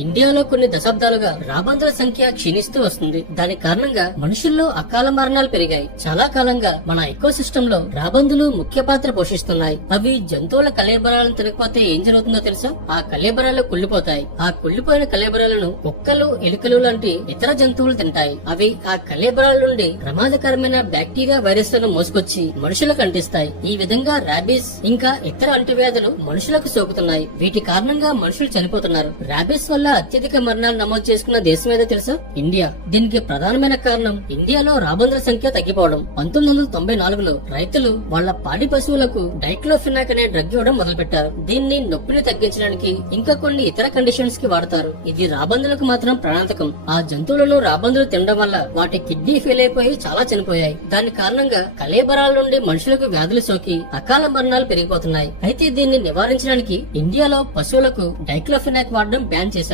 ఇండియాలో కొన్ని దశాబ్దాలుగా రాబందుల సంఖ్య క్షీణిస్తూ వస్తుంది. దాని కారణంగా మనుషుల్లో అకాల మరణాలు పెరిగాయి. చాలా కాలంగా మన ఎకో సిస్టమ్ లో రాబందులు ముఖ్య పాత్ర పోషిస్తున్నాయి. అవి జంతువుల కళేబరాలను తినకపోతే ఏం జరుగుతుందో తెలుసా? ఆ కళేబరాలు కుళ్ళిపోతాయి. ఆ కుళ్ళిపోయిన కళేబరాలను కుక్కలు, ఎలుకలు లాంటి ఇతర జంతువులు తింటాయి. అవి ఆ కళేబరాల నుండి ప్రమాదకరమైన బ్యాక్టీరియా వైరస్లను మోసుకొచ్చి మనుషులకు అంటిస్తాయి. ఈ విధంగా ర్యాబీస్ ఇంకా ఇతర అంటువ్యాధులు మనుషులకు సోకుతున్నాయి. వీటి కారణంగా మనుషులు చనిపోతున్నారు. ర్యాబీస్ వల్ల అత్యధిక మరణాలు నమోదు చేసుకున్న దేశం ఏదో తెలుసా? ఇండియా. దీనికి ప్రధానమైన కారణం ఇండియాలో రాబందుల సంఖ్య తగ్గిపోవడం. 1994లో రైతులు వాళ్ల పాడి పశువులకు డైక్లోఫినాక్ అనే డ్రగ్ ఇవ్వడం మొదలుపెట్టారు. దీన్ని నొప్పిని తగ్గించడానికి ఇంకా కొన్ని ఇతర కండిషన్స్ కి వాడతారు. ఇది రాబందులకు మాత్రం ప్రాణాంతకం. ఆ జంతువులను రాబందులు తినడం వల్ల వాటి కిడ్నీ ఫెయిల్ అయిపోయి చాలా చనిపోయాయి. దాని కారణంగా కళేబరాల నుండి మనుషులకు వ్యాధులు సోకి అకాల మరణాలు పెరిగిపోతున్నాయి. అయితే దీన్ని నివారించడానికి ఇండియాలో పశువులకు డైక్లోఫినాక్ వాడడం బ్యాన్ చేశారు.